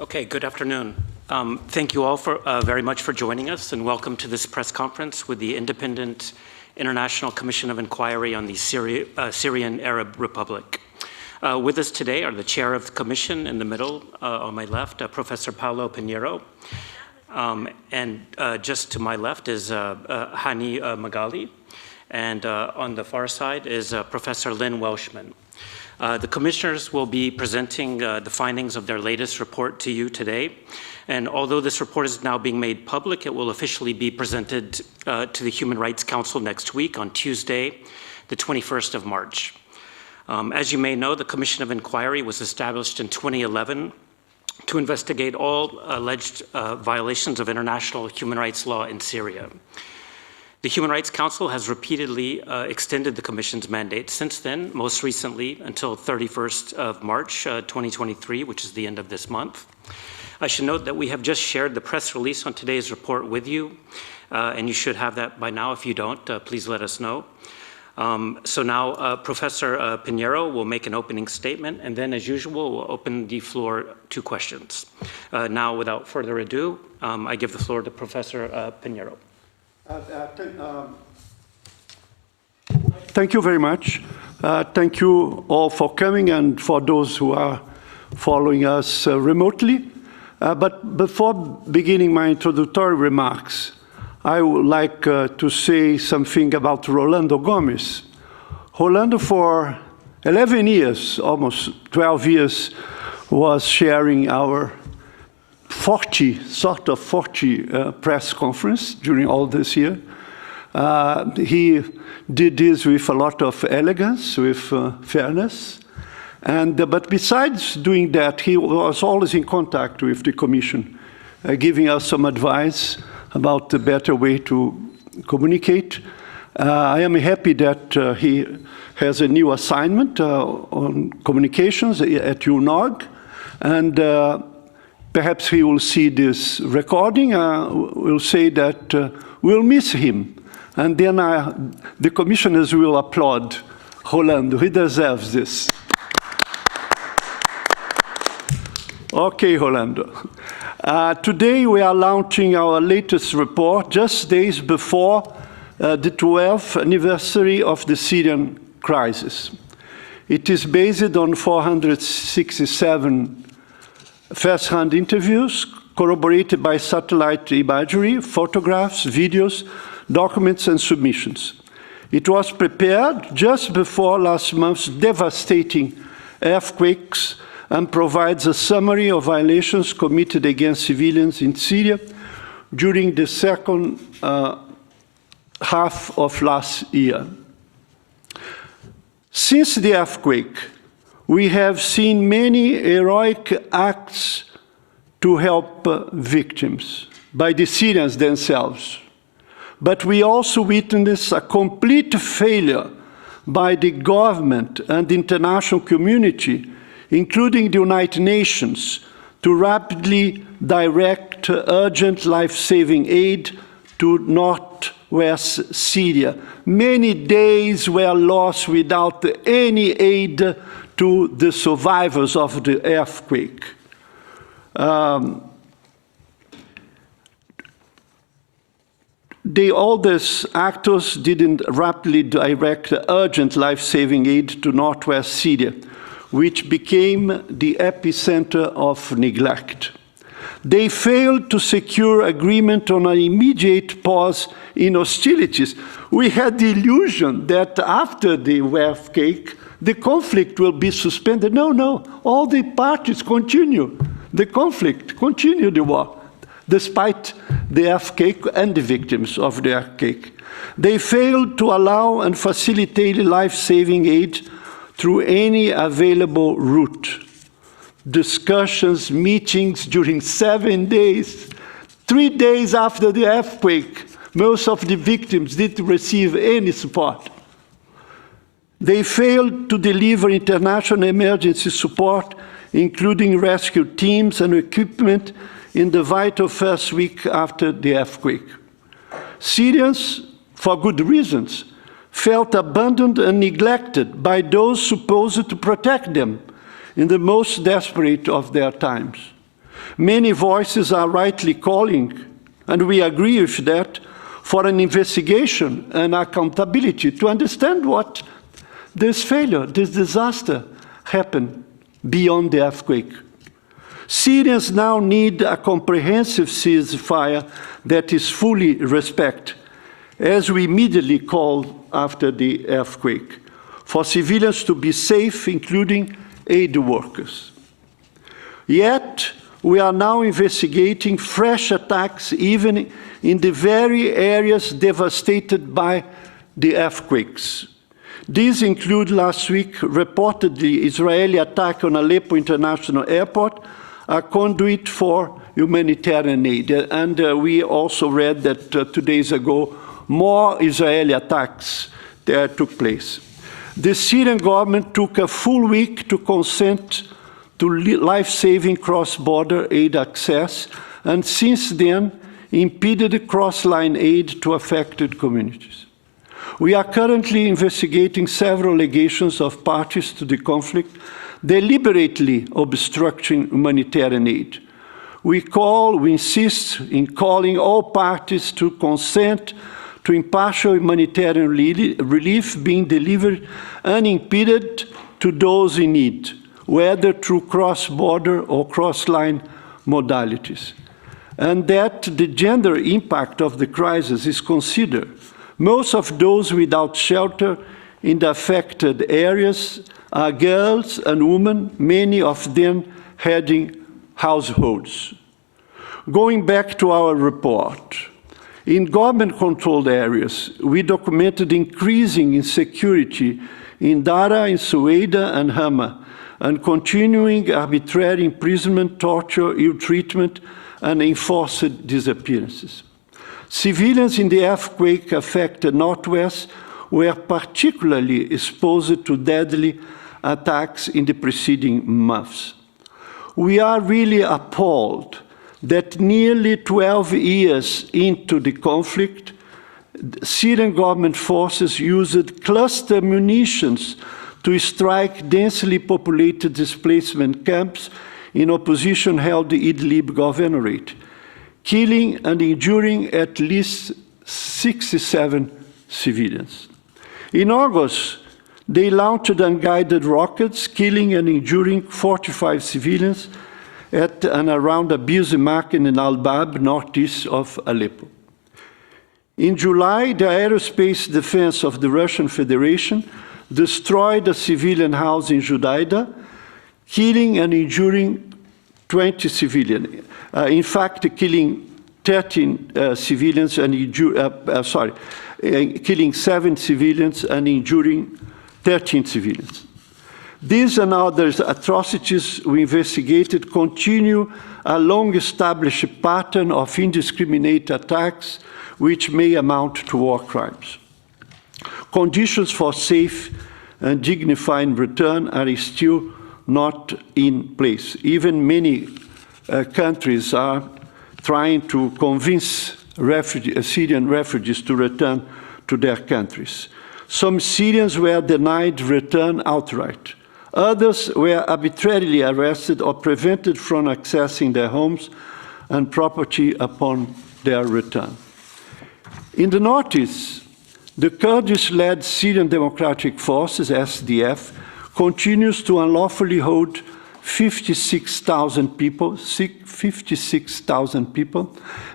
Okay, good afternoon. Thank you all very much for joining us, and welcome to this press conference with the Independent International Commission of Inquiry on the Syrian Arab Republic. With us today are the chair of the commission in the middle, on my left, Professor Paolo Pinheiro, and just to my left is Hani Magali, and on the far side is Professor Lynn Welshman. The commissioners will be presenting the findings of their latest report to you today. And although this report is now being made public, it will officially be presented to the Human Rights Council next week on Tuesday, the 21st of March. As you may know, the Commission of Inquiry was established in 2011 to investigate all alleged violations of international human rights law in Syria. The Human Rights Council has repeatedly extended the Commission's mandate since then, most recently until 31st of March 2023, which is the end of this month. I should note that we have just shared the press release on today's report with you, and you should have that by now. If you don't, please let us know. So now Professor Pinheiro will make an opening statement, and then as usual, we'll open the floor to questions. Now, without further ado, I give the floor to Professor Pinheiro. Thank you very much. Thank you all for coming and for those who are following us remotely. But before beginning my introductory remarks, I would like to say something about Rolando Gomes. Rolando, for 11 years, almost 12 years, was sharing our 40 press conference during all this year. He did this with a lot of elegance, with fairness. But besides doing that, he was always in contact with the Commission, giving us some advice about the better way to communicate. I am happy that he has a new assignment on communications at UNOG, and perhaps he will see this recording. We'll say that we'll miss him. And then the commissioners will applaud Rolando. He deserves this. Okay, Rolando. Today we are launching our latest report just days before the 12th anniversary of the Syrian crisis. It is based on 467 first-hand interviews, corroborated by satellite imagery, photographs, videos, documents, and submissions. It was prepared just before last month's devastating earthquakes and provides a summary of violations committed against civilians in Syria during the second half of last year. Since the earthquake, we have seen many heroic acts to help victims by the Syrians themselves. But we also witnessed a complete failure by the government and the international community, including the United Nations, to rapidly direct urgent life-saving aid to northwest Syria. Many days were lost without any aid to the survivors of the earthquake. All these actors didn't rapidly direct urgent life-saving aid to northwest Syria, which became the epicenter of neglect. They failed to secure agreement on an immediate pause in hostilities. We had the illusion that after the earthquake, the conflict will be suspended. No, all the parties continue. The conflict, continue the war, despite the earthquake and the victims of the earthquake. They failed to allow and facilitate life-saving aid through any available route. Discussions, meetings during 7 days. 3 days after the earthquake, most of the victims didn't receive any support. They failed to deliver international emergency support, including rescue teams and equipment, in the vital first week after the earthquake. Syrians, for good reasons, felt abandoned and neglected by those supposed to protect them in the most desperate of their times. Many voices are rightly calling, and we agree with that, for an investigation and accountability to understand what this failure, this disaster happened beyond the earthquake. Syrians now need a comprehensive ceasefire that is fully respected, as we immediately called after the earthquake, for civilians to be safe, including aid workers. Yet, we are now investigating fresh attacks even in the very areas devastated by the earthquakes. These include last week reported the Israeli attack on Aleppo International Airport, a conduit for humanitarian aid. And we also read that 2 days ago, more Israeli attacks took place. The Syrian government took a full week to consent to life-saving cross-border aid access, and since then impeded cross-line aid to affected communities. We are currently investigating several allegations of parties to the conflict deliberately obstructing humanitarian aid. We insist in calling all parties to consent to impartial humanitarian relief being delivered unimpeded to those in need, whether through cross-border or cross-line modalities, and that the gender impact of the crisis is considered. Most of those without shelter in the affected areas are girls and women, many of them heading households. Going back to our report, in government-controlled areas, we documented increasing insecurity in Dara, in Suwaida, and Hama, and continuing arbitrary imprisonment, torture, ill-treatment, and enforced disappearances. Civilians in the earthquake-affected Northwest were particularly exposed to deadly attacks in the preceding months. We are really appalled that nearly 12 years into the conflict, Syrian government forces used cluster munitions to strike densely populated displacement camps in opposition-held Idlib governorate, killing and injuring at least 67 civilians. In August, they launched unguided rockets, killing and injuring 45 civilians at and around a busy market in Al-Bab, northeast of Aleppo. In July, the aerospace defense of the Russian Federation destroyed a civilian house in Judaida, killing and injuring 20 civilians. In fact, killing 13 civilians and killing 7 civilians and injuring 13 civilians. These and other atrocities we investigated continue a long-established pattern of indiscriminate attacks which may amount to war crimes. Conditions for safe and dignified return are still not in place. Even many countries are trying to convince Syrian refugees to return to their countries. Some Syrians were denied return outright. Others were arbitrarily arrested or prevented from accessing their homes and property upon their return. In the northeast, the Kurdish-led Syrian Democratic Forces, SDF, continues to unlawfully hold 56,000 people,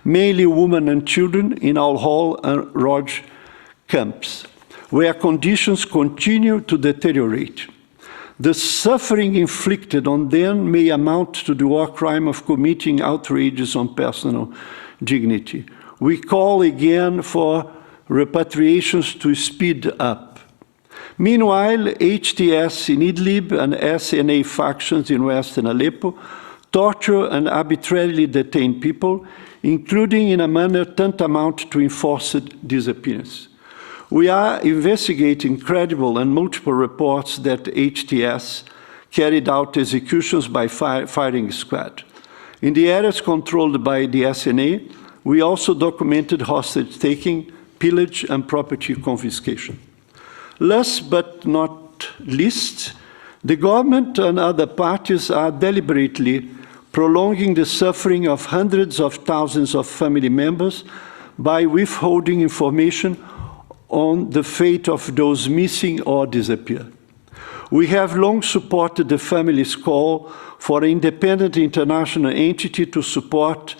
mainly women and children, in Al-Hol and Roj camps, where conditions continue to deteriorate. The suffering inflicted on them may amount to the war crime of committing outrages on personal dignity. We call again for repatriations to speed up. Meanwhile, HTS in Idlib and SNA factions in western Aleppo torture and arbitrarily detain people, including in a manner tantamount to enforced disappearance. We are investigating credible and multiple reports that HTS carried out executions by firing squad. In the areas controlled by the SNA, we also documented hostage-taking, pillage, and property confiscation. Last but not least, the government and other parties are deliberately prolonging the suffering of hundreds of thousands of family members by withholding information on the fate of those missing or disappeared. We have long supported the family's call for an independent international entity to support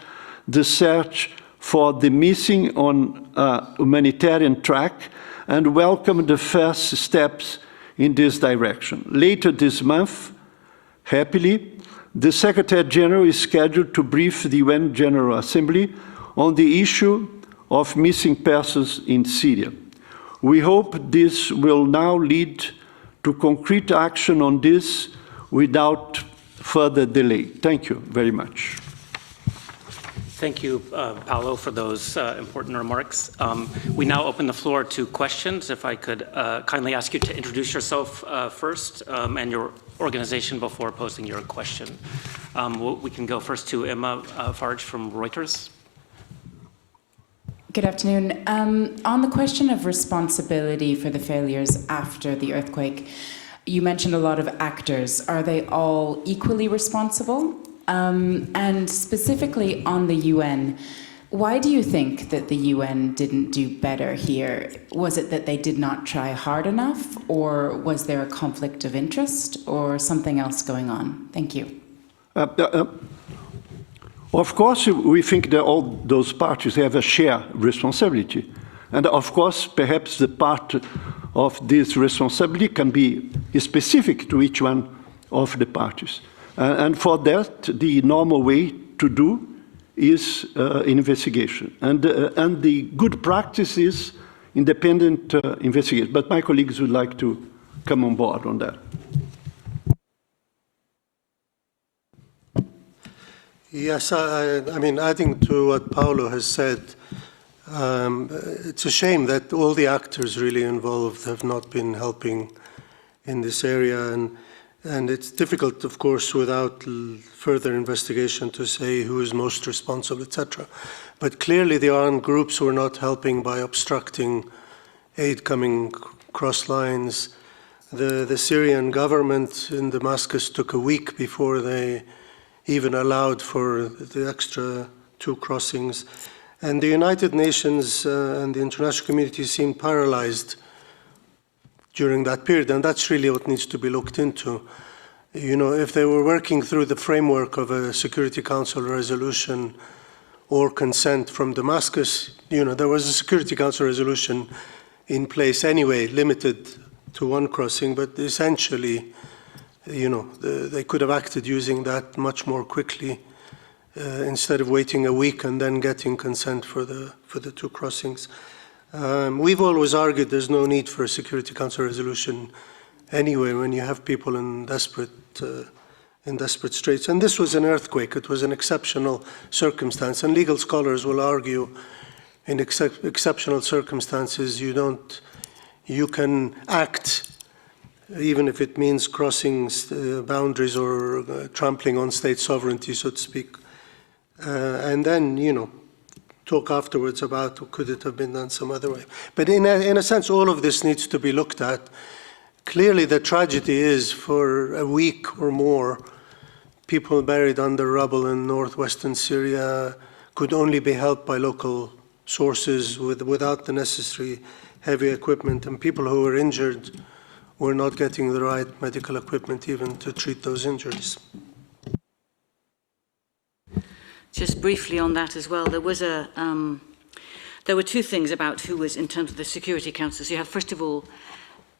the search for the missing on a humanitarian track and welcome the first steps in this direction. Later this month, happily, the Secretary General is scheduled to brief the UN General Assembly on the issue of missing persons in Syria. We hope this will now lead to concrete action on this without further delay. Thank you very much. Thank you, Paolo, for those important remarks. We now open the floor to questions. If I could kindly ask you to introduce yourself first and your organization before posing your question. We can go first to Emma Farage from Reuters. Good afternoon. On the question of responsibility for the failures after the earthquake, you mentioned a lot of actors. Are they all equally responsible? And specifically on the UN, why do you think that the UN didn't do better here? Was it that they did not try hard enough, or was there a conflict of interest, or something else going on? Thank you. Of course, we think that all those parties have a shared responsibility. And of course, perhaps the part of this responsibility can be specific to each one of the parties. And for that, the normal way to do is investigation. And the good practice is independent investigation. But my colleagues would like to come on board on that. Yes, I mean, adding to what Paolo has said, it's a shame that all the actors really involved have not been helping in this area. And it's difficult, of course, without further investigation to say who is most responsible, etc. But clearly the armed groups were not helping by obstructing aid coming across lines. The Syrian government in Damascus took a week before they even allowed for the extra 2 crossings. And the United Nations and the international community seemed paralyzed during that period, and that's really what needs to be looked into. You know, if they were working through the framework of a Security Council resolution or consent from Damascus, you know, there was a Security Council resolution in place anyway, limited to 1 crossing, but essentially, you know, they could have acted using that much more quickly instead of waiting a week and then getting consent for the 2 crossings. We've always argued there's no need for a Security Council resolution anyway when you have people in desperate straits. And this was an earthquake. It was an exceptional circumstance. And legal scholars will argue in exceptional circumstances you can act even if it means crossing boundaries or trampling on state sovereignty, so to speak. And then, you know, talk afterwards about could it have been done some other way. But in a sense, all of this needs to be looked at. Clearly, the tragedy is for a week or more, people buried under rubble in northwestern Syria could only be helped by local sources without the necessary heavy equipment, and people who were injured were not getting the right medical equipment even to treat those injuries. Just briefly on that as well, there were 2 things about who was in terms of the Security Council. So you have, first of all,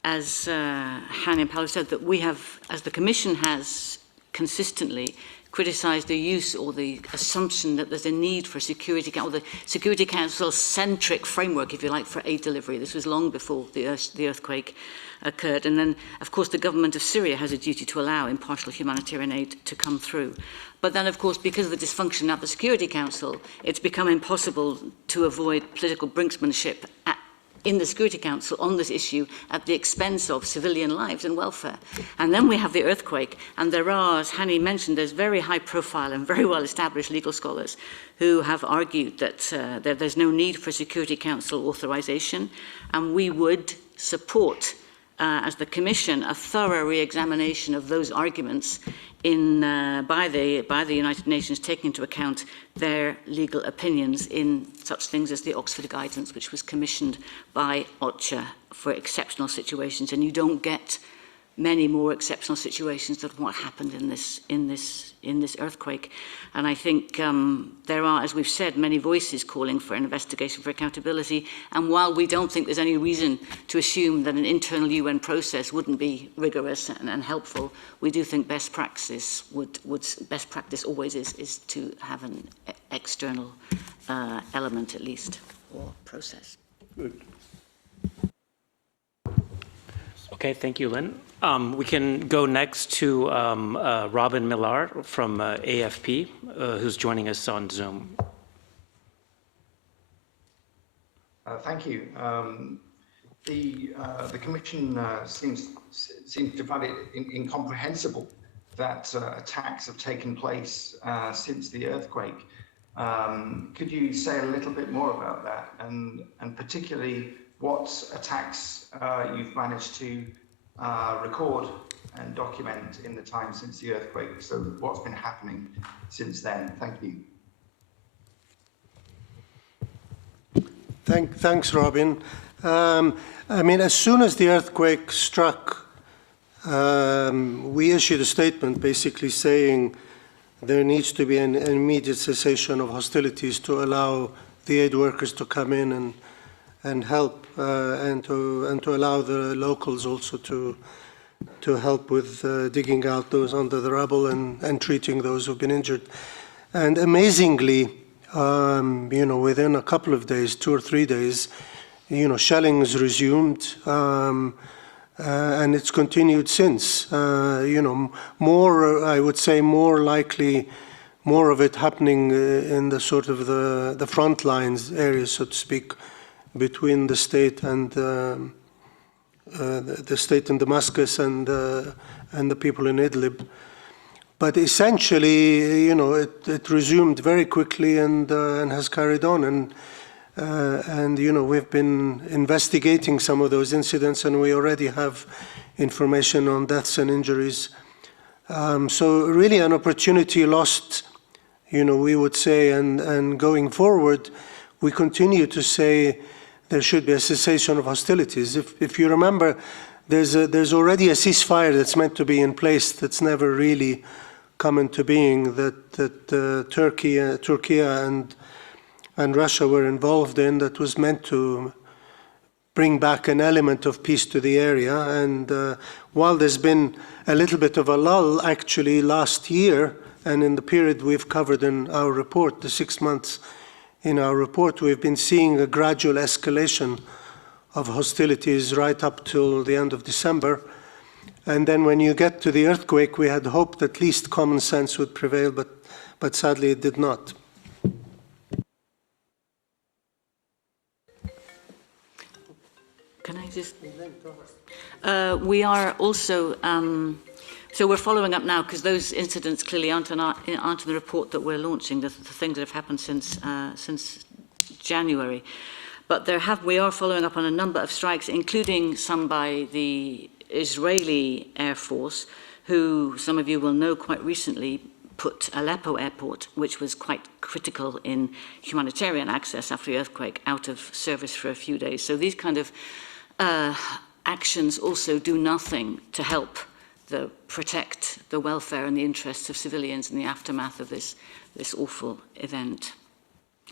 as Hani and Paolo said, that we have, as the Commission has consistently criticised the use or the assumption that there's a need for Security Council-centric framework, if you like, for aid delivery. This was long before the earthquake occurred. And then, of course, the government of Syria has a duty to allow impartial humanitarian aid to come through. But then, of course, because of the dysfunction at the Security Council, it's become impossible to avoid political brinksmanship in the Security Council on this issue at the expense of civilian lives and welfare. And then we have the earthquake, and there are, as Hani mentioned, there's very high-profile and very well-established legal scholars who have argued that there's no need for Security Council authorization, and we would support as the Commission, a thorough re-examination of those arguments by the United Nations, taking into account their legal opinions in such things as the Oxford Guidance, which was commissioned by OCHA for exceptional situations. And you don't get many more exceptional situations than what happened in this earthquake. And I think there are, as we've said, many voices calling for an investigation for accountability. And while we don't think there's any reason to assume that an internal UN process wouldn't be rigorous and helpful, we do think best practice always is to have an external element, at least, or process. Good. Okay, thank you, Lynn. We can go next to Robin Millar from AFP, who's joining us on Zoom. Thank you. The Commission seems to find it incomprehensible that attacks have taken place since the earthquake. Could you say a little bit more about that, and particularly what attacks you've managed to record and document in the time since the earthquake? So what's been happening since then? Thank you. Thanks, Robin. I mean, as soon as the earthquake struck, we issued a statement basically saying there needs to be an immediate cessation of hostilities to allow the aid workers to come in and help, and to allow the locals also to help with digging out those under the rubble and treating those who've been injured. And amazingly, you know, within a couple of days, 2 or 3 days, you know, shellings resumed, and it's continued since. You know, more, I would say, more likely, more of it happening in the sort of the front lines areas, so to speak, between the state and the state in Damascus and the people in Idlib. But essentially, you know, it resumed very quickly and has carried on. And you know, we've been investigating some of those incidents, and we already have information on deaths and injuries. So really an opportunity lost, you know, we would say, and going forward, we continue to say there should be a cessation of hostilities. If you remember, there's already a ceasefire that's meant to be in place that's never really come into being, that Turkey and Russia were involved in, that was meant to bring back an element of peace to the area. And while there's been a little bit of a lull actually last year, and in the period we've covered in our report, the 6 months in our report, we've been seeing a gradual escalation of hostilities right up till the end of December. And then when you get to the earthquake, we had hoped at least common sense would prevail, but sadly it did not. Can I just... we are also... so we're following up now, because those incidents clearly aren't in the report that we're launching, the things that have happened since January. But we are following up on a number of strikes, including some by the Israeli Air Force, who some of you will know quite recently put Aleppo airport, which was quite critical in humanitarian access after the earthquake, out of service for a few days. So these kind of actions also do nothing to help protect the welfare and the interests of civilians in the aftermath of this awful event.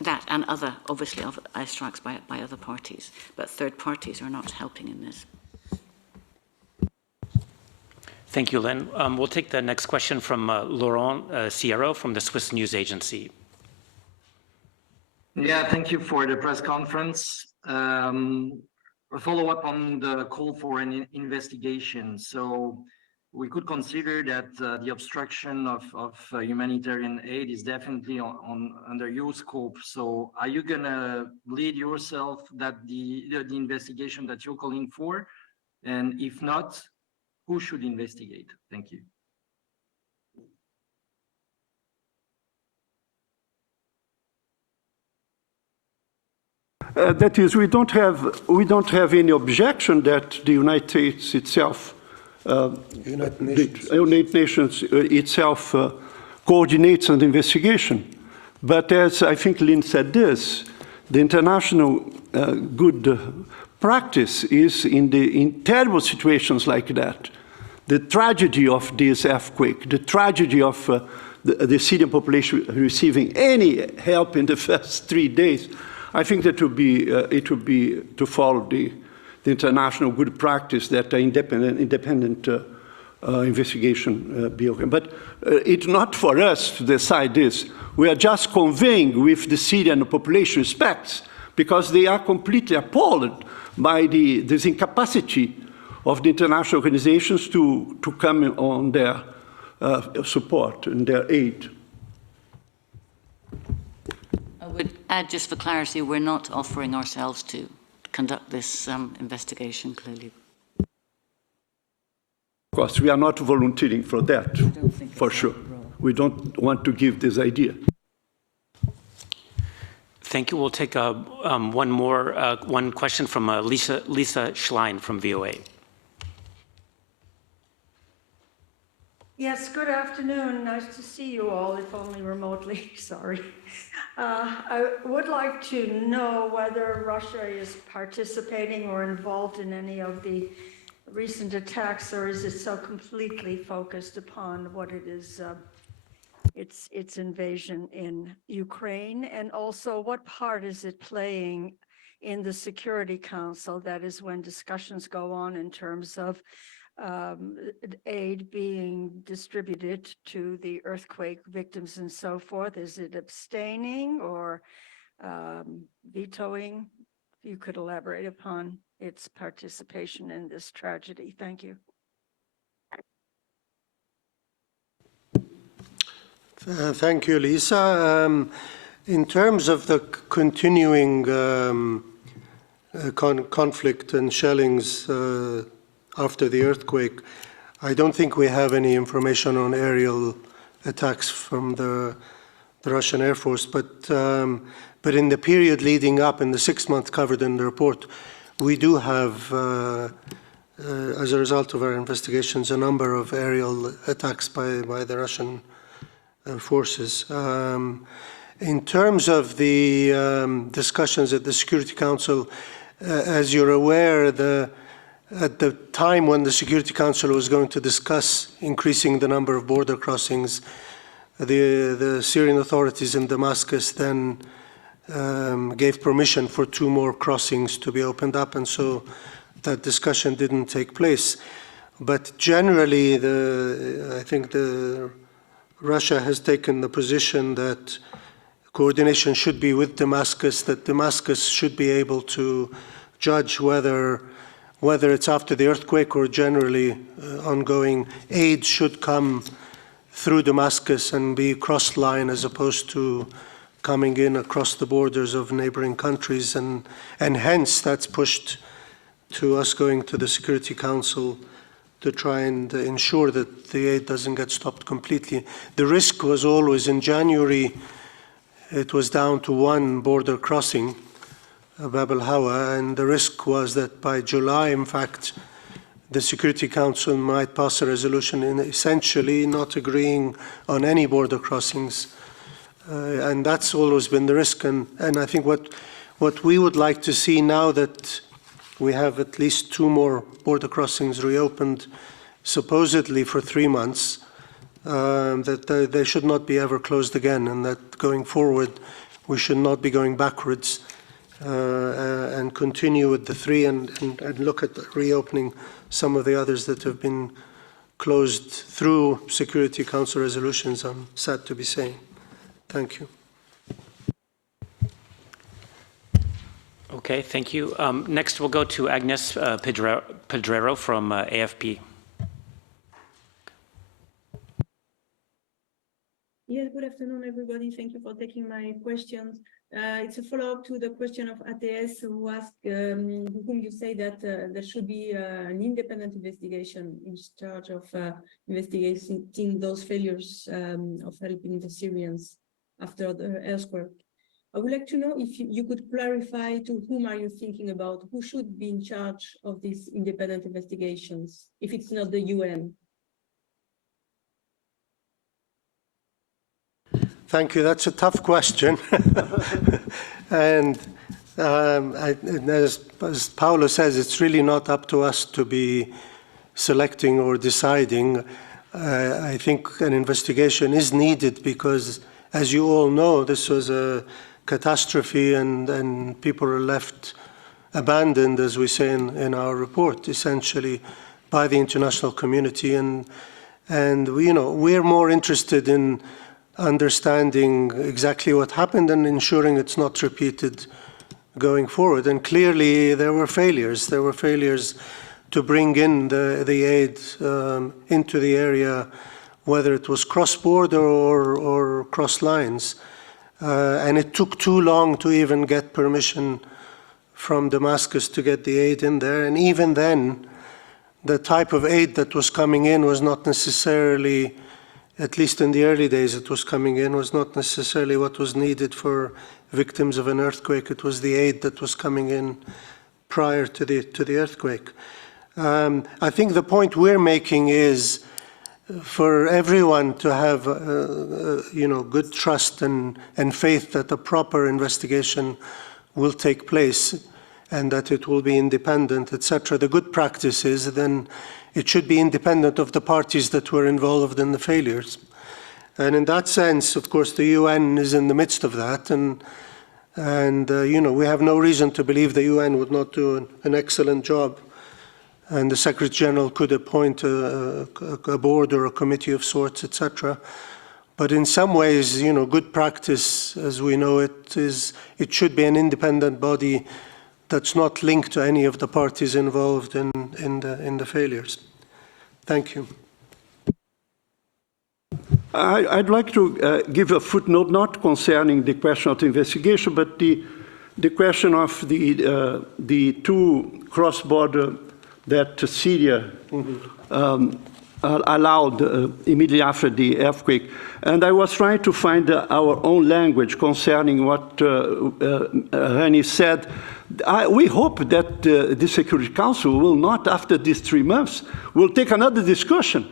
That and other, obviously, airstrikes by other parties, but third parties are not helping in this. Thank you, Lynn. We'll take the next question from Laurent Sierra from the Swiss News Agency. Yeah, thank you for the press conference. A follow-up on the call for an investigation. So we could consider that the obstruction of humanitarian aid is definitely under your scope. So are you gonna lead yourself that the investigation that you're calling for? And if not, who should investigate? Thank you. That is, we don't have any objection that the United States itself, United Nations itself coordinates an investigation. But as I think Lynn said this, the international good practice is in terrible situations like that. The tragedy of this earthquake, the tragedy of the Syrian population receiving any help in the first 3 days, I think that it would be to follow the international good practice that independent investigation be open. But it's not for us to decide this. We are just conveying with the Syrian population respects, because they are completely appalled by this incapacity of the international organizations to come on their support and their aid. I would add, just for clarity, we're not offering ourselves to conduct this investigation, clearly. Of course, we are not volunteering for that, for sure. We don't want to give this idea. Thank you. We'll take one question from Lisa Schlein from VOA. Yes, good afternoon. Nice to see you all, if only remotely. Sorry. I would like to know whether Russia is participating or involved in any of the recent attacks, or is it so completely focused upon what it is, its invasion in Ukraine? And also, what part is it playing in the Security Council? That is, when discussions go on in terms of aid being distributed to the earthquake victims and so forth. Is it abstaining or vetoing? If you could elaborate upon its participation in this tragedy. Thank you. Thank you, Lisa. In terms of the continuing conflict and shellings after the earthquake, I don't think we have any information on aerial attacks from the Russian Air Force, but in the period leading up, in the 6 months covered in the report, we do have, as a result of our investigations, a number of aerial attacks by the Russian forces. In terms of the discussions at the Security Council, as you're aware, at the time when the Security Council was going to discuss increasing the number of border crossings, the Syrian authorities in Damascus then gave permission for 2 more crossings to be opened up, and so that discussion didn't take place. But generally, I think Russia has taken the position that coordination should be with Damascus, that Damascus should be able to judge whether it's after the earthquake or generally ongoing aid should come through Damascus and be cross-line as opposed to coming in across the borders of neighboring countries. And hence that's pushed to us going to the Security Council to try and ensure that the aid doesn't get stopped completely. The risk was always in January, it was down to 1 border crossing, Bab el-Hawa, and the risk was that by July, in fact, the Security Council might pass a resolution in essentially not agreeing on any border crossings. And that's always been the risk. And I think what we would like to see now that we have at least 2 more border crossings reopened, supposedly for 3 months, that they should not be ever closed again, and that going forward, we should not be going backwards and continue with the 3 and look at reopening some of the others that have been closed through Security Council resolutions, I'm sad to be saying. Thank you. Okay, thank you. Next, we'll go to Agnes Pedrero from AFP. Yes, good afternoon, everybody. Thank you for taking my questions. It's a follow-up to the question of ATS, who asked, whom you say that there should be an independent investigation in charge of investigating those failures of helping the Syrians after the earthquake. I would like to know if you could clarify to whom are you thinking about, who should be in charge of these independent investigations, if it's not the UN? Thank you. That's a tough question. And as Paolo says, it's really not up to us to be selecting or deciding. I think an investigation is needed because, as you all know, this was a catastrophe and people are left abandoned, as we say in our report, essentially by the international community. And we're more interested in understanding exactly what happened and ensuring it's not repeated going forward. And clearly there were failures. There were failures to bring in the aid into the area, whether it was cross-border or cross lines. And it took too long to even get permission from Damascus to get the aid in there. And even then, the type of aid that was coming in was not necessarily, at least in the early days it was coming in, was not necessarily what was needed for victims of an earthquake. It was the aid that was coming in prior to the earthquake. I think the point we're making is for everyone to have good trust and faith that a proper investigation will take place and that it will be independent, etc. The good practice is then it should be independent of the parties that were involved in the failures. And in that sense, of course, the UN is in the midst of that. And we have no reason to believe the UN would not do an excellent job. And the Secretary General could appoint a board or a committee of sorts, etc. But in some ways, good practice, as we know it, is it should be an independent body that's not linked to any of the parties involved in the failures. Thank you. I'd like to give a footnote, not concerning the question of the investigation, but the question of the two cross-border that Syria allowed immediately after the earthquake. And I was trying to find our own language concerning what Rani said. We hope that the Security Council will not, after these 3 months, will take another discussion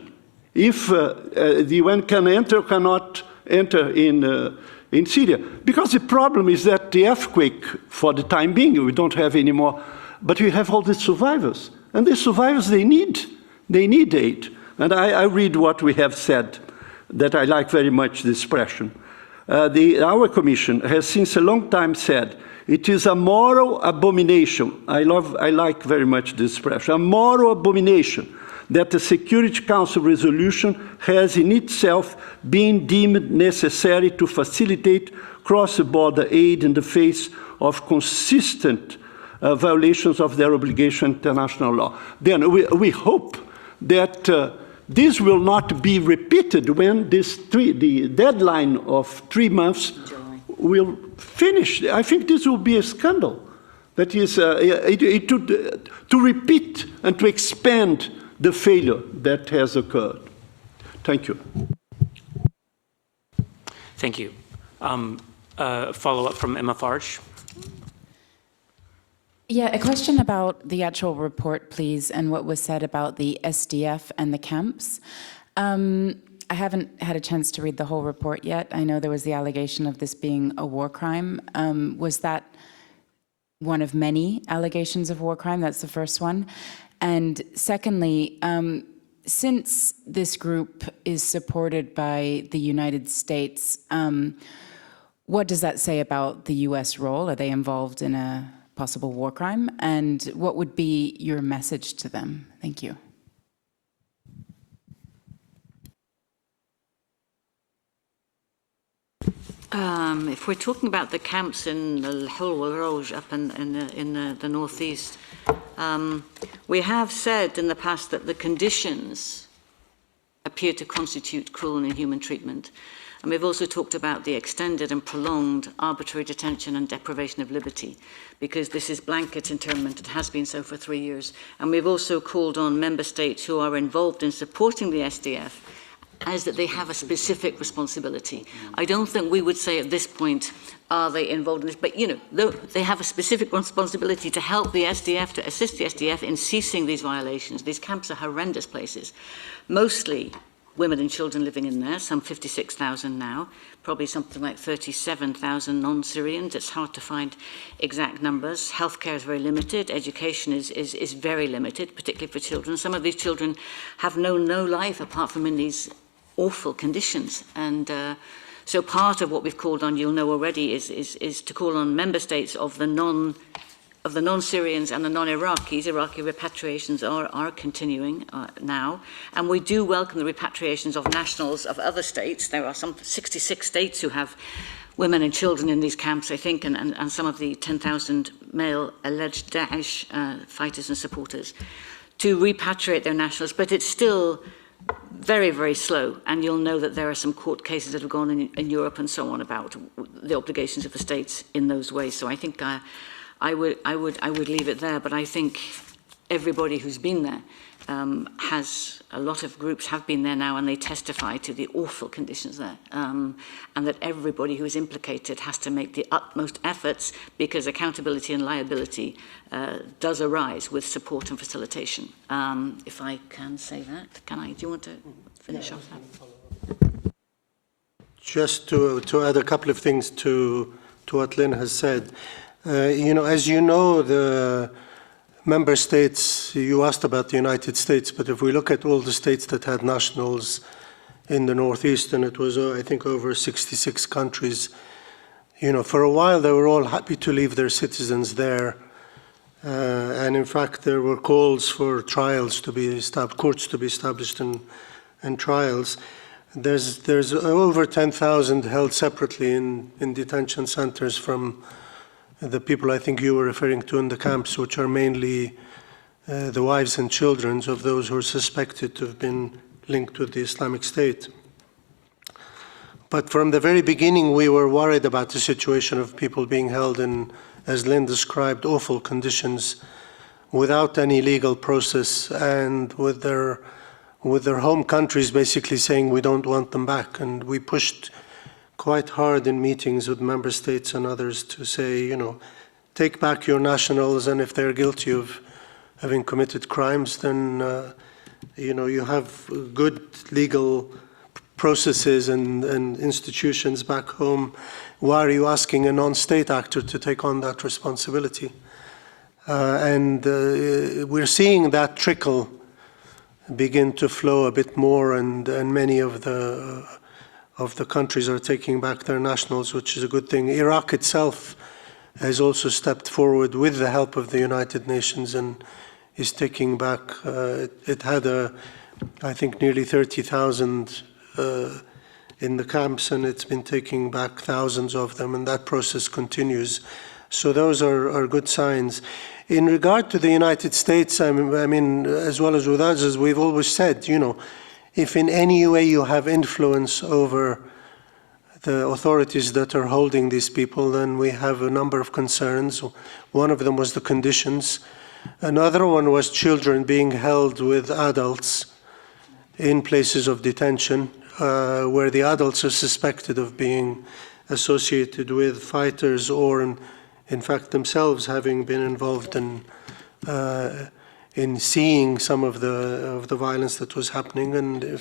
if the UN can enter or cannot enter in Syria. Because the problem is that the earthquake, for the time being, we don't have any more, but we have all the survivors. And the survivors, they need aid. And I read what we have said, that I like very much the expression. Our commission has since a long time said, it is a moral abomination. I like very much this expression, a moral abomination that the Security Council resolution has in itself been deemed necessary to facilitate cross-border aid in the face of consistent violations of their obligation international law. Then we hope that this will not be repeated when the deadline of 3 months will finish. I think this will be a scandal. That is, to repeat and to expand the failure that has occurred. Thank you. Thank you. Follow-up from Emma Farge. Yeah, a question about the actual report, please, and what was said about the SDF and the camps. I haven't had a chance to read the whole report yet. I know there was the allegation of this being a war crime. Was that one of many allegations of war crime? That's the first one. And secondly, since this group is supported by the United States, what does that say about the US role? Are they involved in a possible war crime? And what would be your message to them? Thank you. If we're talking about the camps in Al Hul wal Roj up in the northeast, we have said in the past that the conditions appear to constitute cruel and inhuman treatment. And we've also talked about the extended and prolonged arbitrary detention and deprivation of liberty, because this is blanket internment. It has been so for 3 years. And we've also called on member states who are involved in supporting the SDF as that they have a specific responsibility. I don't think we would say at this point, are they involved in this? But, you know, they have a specific responsibility to help the SDF, to assist the SDF in ceasing these violations. These camps are horrendous places. Mostly women and children living in there, some 56,000 now, probably something like 37,000 non-Syrians. It's hard to find exact numbers. Healthcare is very limited. Education is very limited, particularly for children. Some of these children have known no life apart from in these awful conditions. And so part of what we've called on, you'll know already, is to call on member states of the non-Syrians and the non-Iraqis. Iraqi repatriations are continuing now, and we do welcome the repatriations of nationals of other states. There are some 66 states who have women and children in these camps, I think, and some of the 10,000 male alleged Daesh fighters and supporters, to repatriate their nationals, but it's still very, very slow, and you'll know that there are some court cases that have gone in Europe and so on about the obligations of the states in those ways. So I think I would leave it there, but I think everybody who's been there a lot of groups have been there now, and they testify to the awful conditions there, and that everybody who is implicated has to make the utmost efforts, because accountability and liability does arise with support and facilitation. If I can say that, can I? Do you want to finish off that? Just to add a couple of things to what Lynn has said. You know, as you know, the member states, you asked about the United States, but if we look at all the states that had nationals in the Northeast, and it was, I think, over 66 countries, you know, for a while they were all happy to leave their citizens there. And in fact, there were calls for trials to be established, courts to be established and trials. There's over 10,000 held separately in detention centers from the people I think you were referring to in the camps, which are mainly the wives and children of those who are suspected to have been linked with the Islamic State. But from the very beginning, we were worried about the situation of people being held in, as Lynn described, awful conditions without any legal process, and with their home countries basically saying we don't want them back. And we pushed quite hard in meetings with member states and others to say, you know, take back your nationals, and if they're guilty of having committed crimes, then, you know, you have good legal processes and institutions back home. Why are you asking a non-state actor to take on that responsibility? And we're seeing that trickle begin to flow a bit more, and many of the countries are taking back their nationals, which is a good thing. Iraq itself has also stepped forward with the help of the United Nations and is taking back, it had I think nearly 30,000 in the camps, and it's been taking back thousands of them, and that process continues. So those are good signs. In regard to the United States, I mean, as well as with us, as we've always said, you know, if in any way you have influence over the authorities that are holding these people, then we have a number of concerns. One of them was the conditions. Another one was children being held with adults in places of detention, where the adults are suspected of being associated with fighters, or in fact themselves having been involved in seeing some of the violence that was happening, and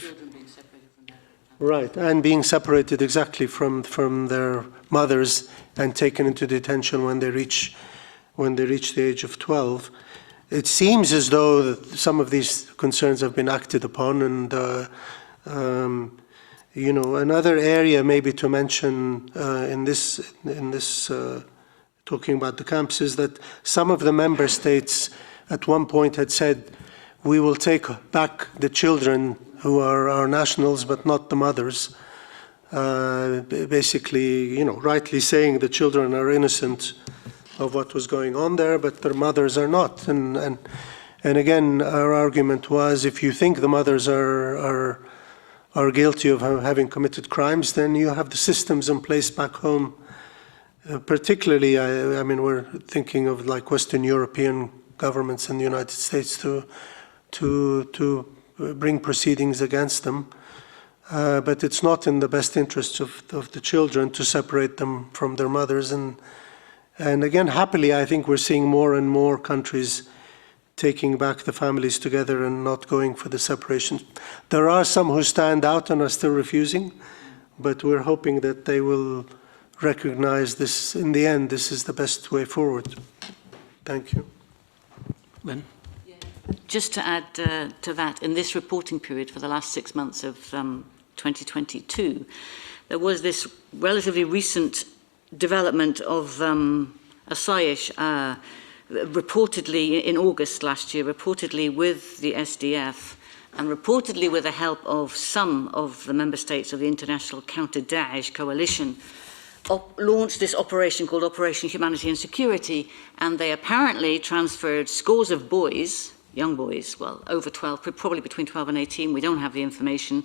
and being separated exactly from their mothers and taken into detention when they reach the age of 12. It seems as though some of these concerns have been acted upon, and you know, another area maybe to mention in this talking about the camps is that some of the member states at one point had said, we will take back the children who are our nationals, but not the mothers. Basically, you know, rightly saying the children are innocent of what was going on there, but their mothers are not. And again, our argument was, if you think the mothers are guilty of having committed crimes, then you have the systems in place back home. Particularly, I mean, we're thinking of like Western European governments in the United States to bring proceedings against them. but it's not in the best interests of the children to separate them from their mothers. And again, happily, I think we're seeing more and more countries taking back the families together and not going for the separation. There are some who stand out and are still refusing, but we're hoping that they will recognize this. In the end, this is the best way forward. Thank you. Lynn? Just to add to that, in this reporting period for the last 6 months of 2022, there was this relatively recent development of Asayish, reportedly in August last year, reportedly with the SDF and reportedly with the help of some of the member states of the International Counter-Daesh Coalition, launched this operation called Operation Humanity and Security, and they apparently transferred scores of boys, young boys, well, over 12, probably between 12 and 18, we don't have the information,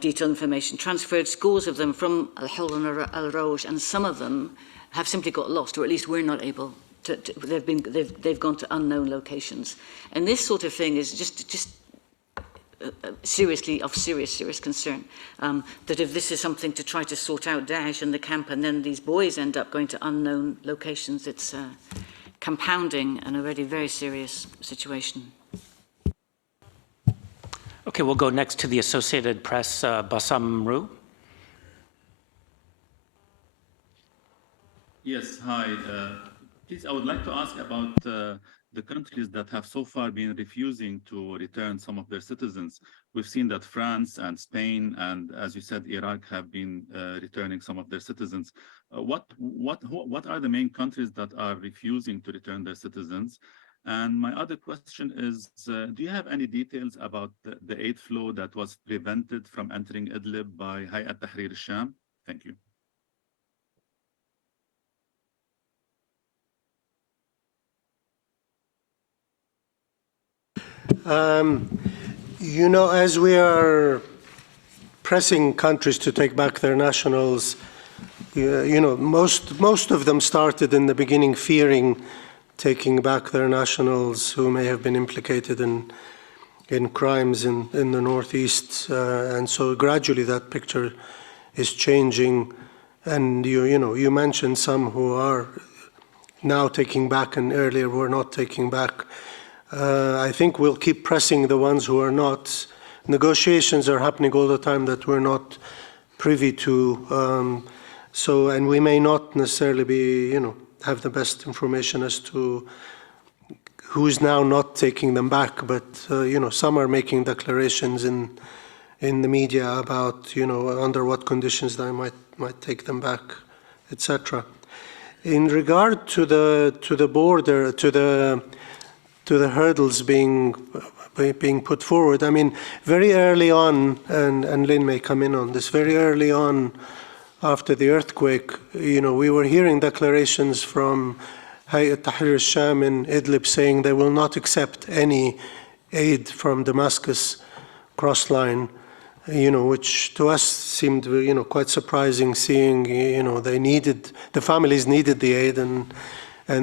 detailed information, transferred scores of them from Al-Hul and Al-Roj, and some of them have simply got lost, or at least we're not able to they've gone to unknown locations. And this sort of thing is just seriously of serious concern, that if this is something to try to sort out Daesh and the camp, and then these boys end up going to unknown locations, it's compounding an already very serious situation. Okay, we'll go next to the Associated Press, Bassam Rou. Yes, hi. Please, I would like to ask about the countries that have so far been refusing to return some of their citizens. We've seen that France and Spain and, as you said, Iraq have been returning some of their citizens. What are the main countries that are refusing to return their citizens? And my other question is, do you have any details about the aid flow that was prevented from entering Idlib by Hayat Tahrir al-Sham? Thank you. You know, as we are pressing countries to take back their nationals, you know, most of them started in the beginning fearing taking back their nationals who may have been implicated in crimes in the Northeast. And so gradually that picture is changing. And you mentioned some who are now taking back and earlier were not taking back. I think we'll keep pressing the ones who are not. Negotiations are happening all the time that we're not privy to. And we may not necessarily be, have the best information as to who's now not taking them back. But, some are making declarations in the media about, under what conditions they might take them back, etc. In regard to the border, to the hurdles being put forward. I mean, very early on, and Lynn may come in on this, very early on after the earthquake, we were hearing declarations from Hayat Tahrir al-Sham in Idlib saying they will not accept any aid from Damascus crossline, which to us seemed, quite surprising, seeing, the families needed the aid, and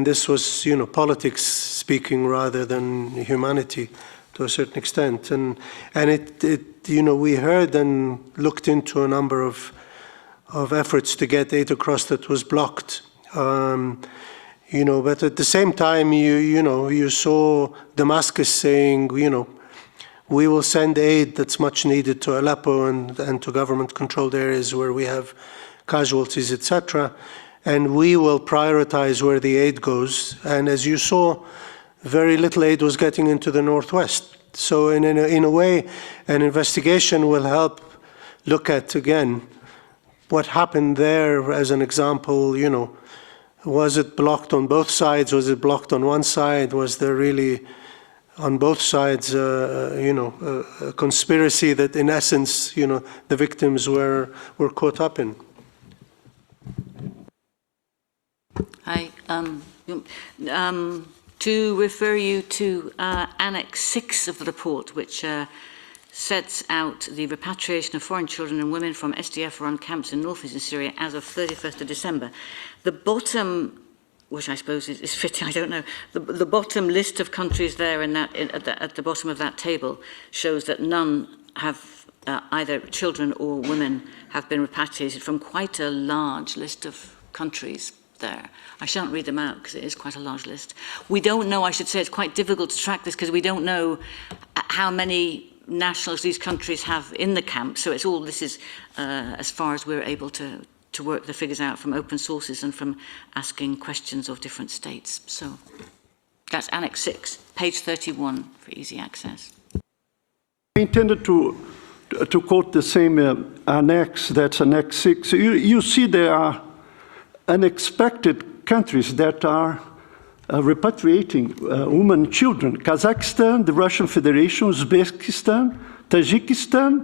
this was, politics speaking rather than humanity to a certain extent. And we heard and looked into a number of efforts to get aid across that was blocked. But at the same time, you saw Damascus saying, we will send aid that's much needed to Aleppo and to government-controlled areas where we have casualties, etc. And we will prioritize where the aid goes. And as you saw, very little aid was getting into the Northwest. So in a way, an investigation will help look at, again, what happened there as an example. Was it blocked on both sides? Was it blocked on one side? Was there really on both sides, a conspiracy that in essence, the victims were caught up in? Hi. To refer you to Annex 6 of the report, which sets out the repatriation of foreign children and women from SDF-run camps in northeastern Syria as of 31st of December. The bottom, which I suppose is fitting, I don't know, the bottom list of countries there at the bottom of that table shows that none have either children or women have been repatriated from quite a large list of countries there. I shan't read them out because it is quite a large list. We don't know, I should say, it's quite difficult to track this because we don't know how many nationals these countries have in the camp. So it's all, this is as far as we're able to work the figures out from open sources and from asking questions of different states. So that's Annex 6, page 31 for easy access. I intended to quote the same annex, that's Annex 6. You see there are unexpected countries that are repatriating women and children. Kazakhstan, the Russian Federation, Uzbekistan, Tajikistan.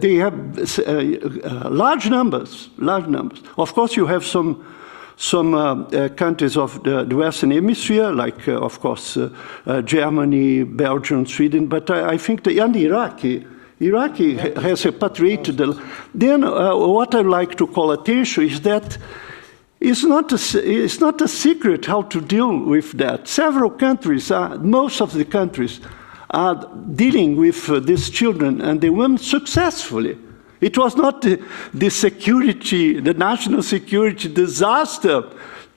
They have large numbers. Of course, you have some countries of the Western Hemisphere, like, of course, Germany, Belgium, Sweden, but I think and Iraqi has repatriated. Then what I'd like to call attention is that it's not a secret how to deal with that. Several countries, most of the countries, are dealing with these children and the women successfully. It was not the security, the national security disaster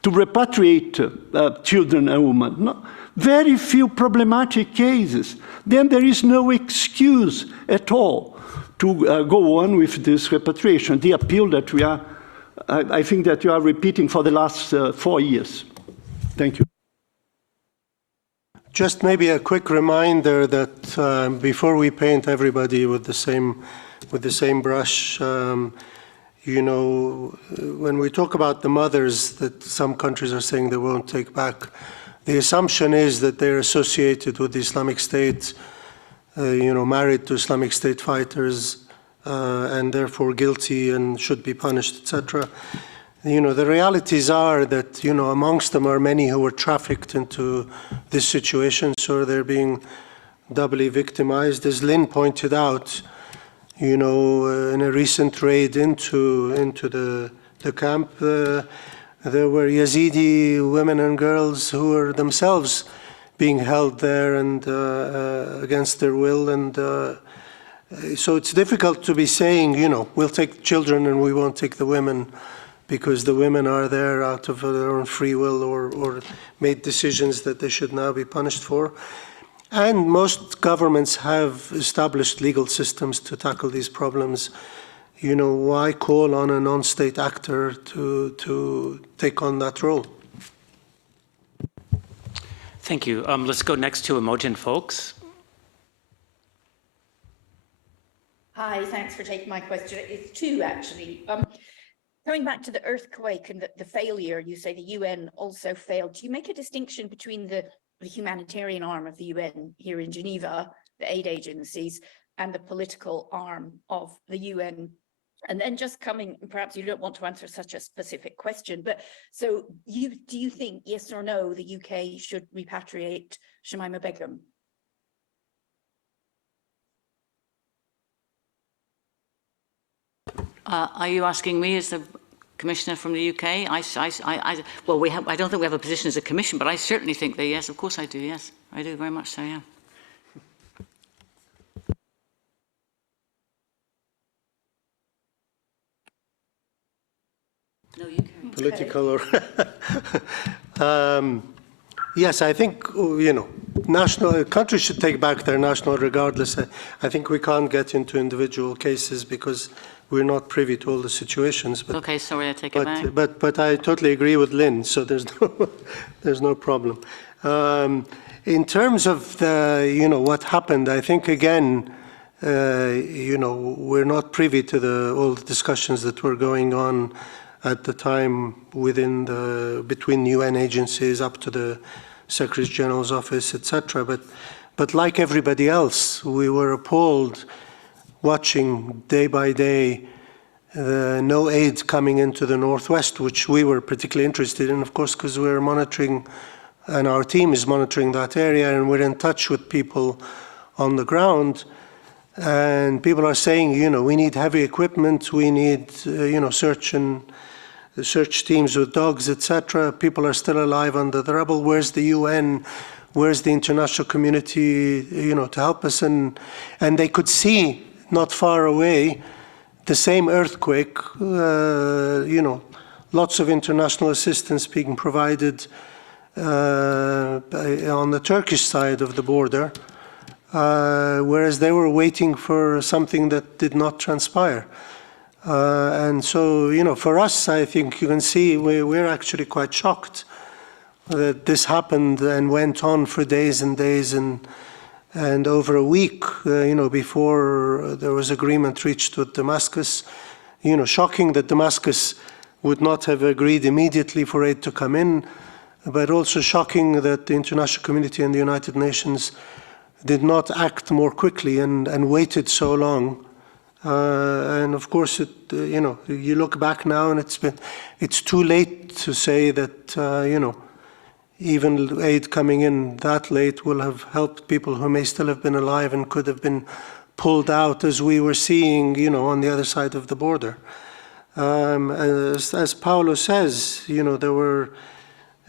to repatriate children and women. No, very few problematic cases. Then there is no excuse at all to go on with this repatriation. The appeal that we are, I think that you are repeating for the last 4 years. Thank you. Just maybe a quick reminder that before we paint everybody with the same brush, you know, when we talk about the mothers that some countries are saying they won't take back, the assumption is that they're associated with the Islamic State, you know, married to Islamic State fighters, and therefore guilty and should be punished, etc. You know, the realities are that, you know, amongst them are many who were trafficked into this situation, so they're being doubly victimized. As Lynn pointed out, you know, in a recent raid into the camp, there were Yazidi women and girls who were themselves being held there and against their will, and so it's difficult to be saying, you know, we'll take children and we won't take the women, because the women are there out of their own free will or made decisions that they should now be punished for. And most governments have established legal systems to tackle these problems. You know, why call on a non-state actor to take on that role? Thank you. Let's go next to Imogen Folks. Hi, thanks for taking my question. It's two, actually. Coming back to the earthquake and the failure, you say the UN also failed. Do you make a distinction between the humanitarian arm of the UN here in Geneva, the aid agencies, and the political arm of the UN? And then just coming, perhaps you don't want to answer such a specific question, but so do you think, yes or no, the UK should repatriate Shamima Begum? Are you asking me as the commissioner from the UK? Well, I don't think we have a position as a commission, but I certainly think that, yes, of course I do, yes. I do, very much so, yeah. No, you can. Political or... yes, I think, you know, countries should take back their national regardless. I think we can't get into individual cases because we're not privy to all the situations. But, okay, sorry, I take it back. But I totally agree with Lynn, so there's no problem. In terms of you know, what happened, I think again, you know, we're not privy to all the discussions that were going on at the time between UN agencies up to the Secretary General's office, etc. But like everybody else, we were appalled watching day by day no aid coming into the Northwest, which we were particularly interested in, of course, because we're monitoring, and our team is monitoring that area, and we're in touch with people on the ground. And people are saying, you know, we need heavy equipment, we need, you know, search teams with dogs, etc. People are still alive under the rubble. Where's the UN? where's the international community, to help us? And they could see not far away the same earthquake, lots of international assistance being provided on the Turkish side of the border, whereas they were waiting for something that did not transpire. And so, for us, I think you can see we're actually quite shocked that this happened and went on for days and days and over a week, before there was agreement reached with Damascus. Shocking that Damascus would not have agreed immediately for aid to come in, but also shocking that the international community and the United Nations did not act more quickly and waited so long. And of course, you look back now and it's too late to say that, even aid coming in that late will have helped people who may still have been alive and could have been pulled out, as we were seeing, on the other side of the border. As Paolo says, there were,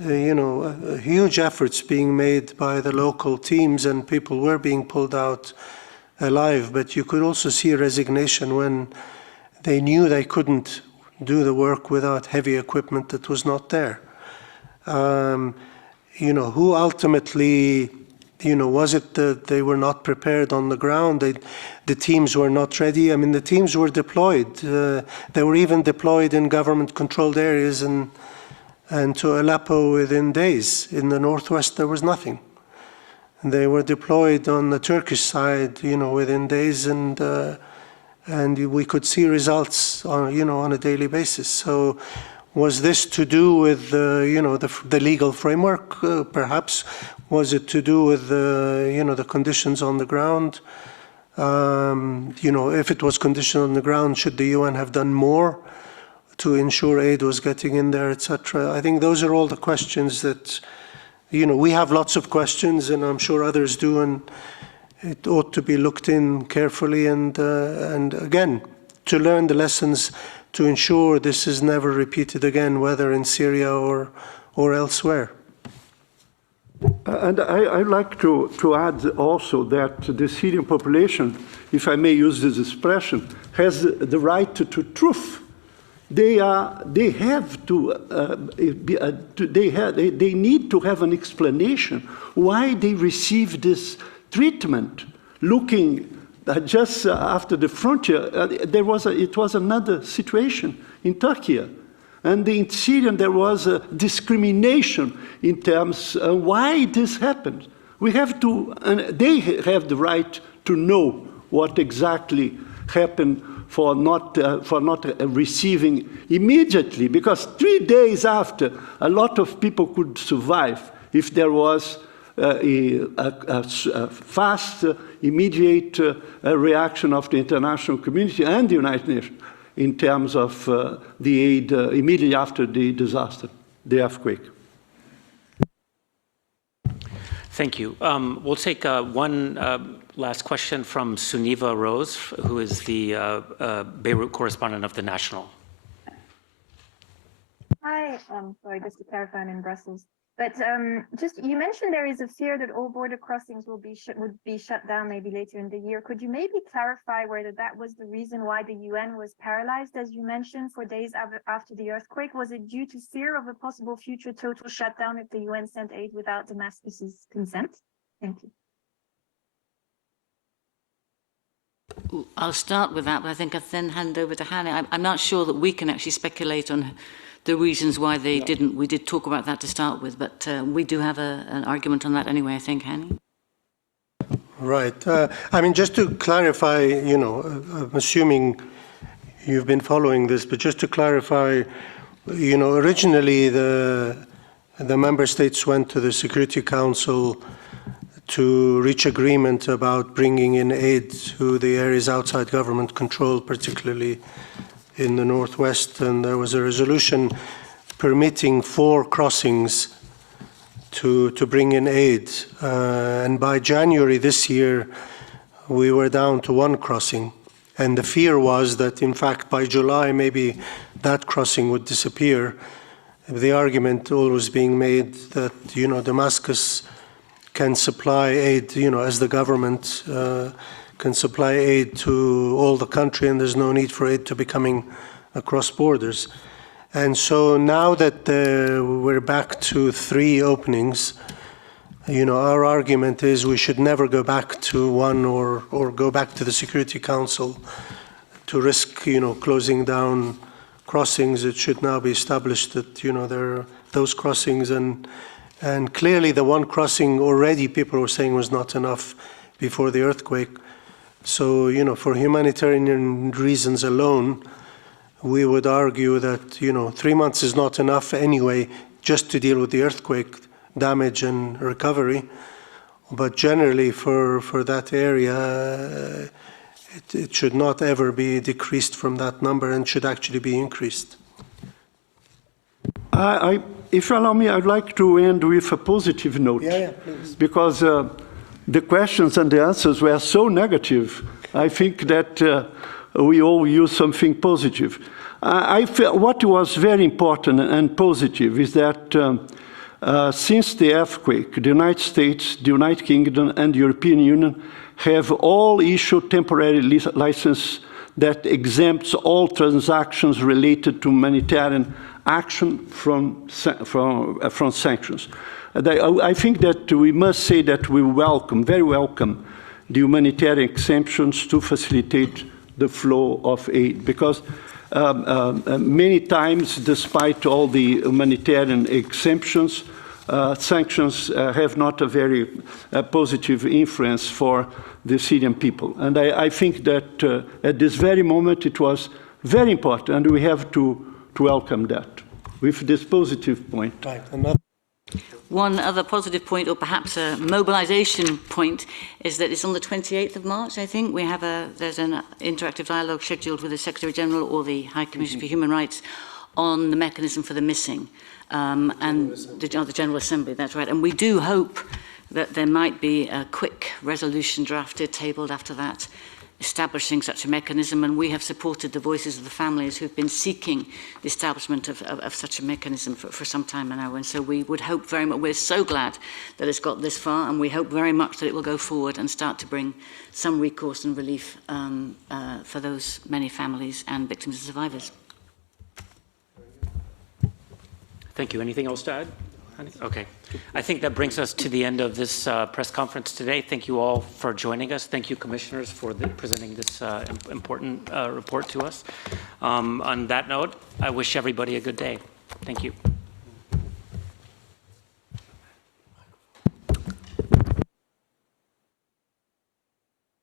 huge efforts being made by the local teams, and people were being pulled out alive. But you could also see resignation when they knew they couldn't do the work without heavy equipment that was not there. Who ultimately, was it that they were not prepared on the ground? The teams were not ready. I mean, the teams were deployed. They were even deployed in government-controlled areas and to Aleppo within days. In the northwest, there was nothing. They were deployed on the Turkish side, within days, and we could see results, on a daily basis. So, was this to do with the legal framework? Perhaps. Was it to do with the conditions on the ground? If it was conditions on the ground, should the UN have done more to ensure aid was getting in there, etc.? I think those are all the questions that, we have lots of questions, and I'm sure others do, and it ought to be looked in carefully and again, to learn the lessons to ensure this is never repeated again, whether in Syria or elsewhere. And I'd like to add also that the Syrian population, if I may use this expression, has the right to truth. They need to have an explanation why they received this treatment. Looking just after the frontier, it was another situation in Turkey. And in Syria, there was a discrimination in terms of why this happened. We have to, and they have the right to know what exactly happened for not receiving immediately, because 3 days after, a lot of people could survive if there was a fast, immediate reaction of the international community and the United Nations in terms of the aid immediately after the disaster, the earthquake. Thank you. We'll take one last question from Suniva Rose, who is the Beirut correspondent of The National. Hi, sorry, just to clarify, I'm in Brussels. But just, you mentioned there is a fear that all border crossings would be shut down maybe later in the year. Could you maybe clarify whether that was the reason why the UN was paralyzed, as you mentioned, for days after the earthquake? Was it due to fear of a possible future total shutdown if the UN sent aid without Damascus's consent? Thank you. I'll start with that, but I think I'll then hand over to Hani. I'm not sure that we can actually speculate on the reasons why they didn't. We did talk about that to start with, but we do have an argument on that anyway, I think, Hani. Right. I mean, just to clarify, I'm assuming you've been following this, but just to clarify, originally the member states went to the Security Council to reach agreement about bringing in aid to the areas outside government control, particularly in the northwest, and there was a resolution permitting 4 crossings to bring in aid. And by January this year, we were down to 1 crossing. And the fear was that, in fact, by July, maybe that crossing would disappear. The argument always being made that, Damascus can supply aid, as the government can supply aid to all the country, and there's no need for aid to be coming across borders. And so now that we're back to 3 openings, our argument is we should never go back to one or go back to the Security Council to risk, closing down crossings. It should now be established that, there are those crossings, and clearly the one crossing already people were saying was not enough before the earthquake. So, for humanitarian reasons alone, we would argue that, 3 months is not enough anyway just to deal with the earthquake damage and recovery. But generally for that area, it should not ever be decreased from that number and should actually be increased. If you allow me, I'd like to end with a positive note. Yeah, please. Because the questions and the answers were so negative. I think that we all use something positive. I feel what was very important and positive is that since the earthquake, the United States, the United Kingdom, and the European Union have all issued temporary license that exempts all transactions related to humanitarian action from sanctions. I think that we must say that we welcome, very welcome, the humanitarian exemptions to facilitate the flow of aid, because many times, despite all the humanitarian exemptions, sanctions have not a very positive influence for the Syrian people. And I think that at this very moment it was very important, and we have to welcome that with this positive point. Right. One other positive point, or perhaps a mobilization point, is that it's on the 28th of March, I think. There's an interactive dialogue scheduled with the Secretary General or the High Commission for Human Rights on the mechanism for the missing. And the General Assembly, that's right. And we do hope that there might be a quick resolution drafted, tabled after that, establishing such a mechanism, and we have supported the voices of the families who've been seeking the establishment of such a mechanism for some time now. And so we would hope very much, we're so glad that it's got this far, and we hope very much that it will go forward and start to bring some recourse and relief for those many families and victims and survivors. Thank you. Anything else to add? Okay. I think that brings us to the end of this press conference today. Thank you all for joining us. Thank you, commissioners, for presenting this important report to us. On that note, I wish everybody a good day. Thank you.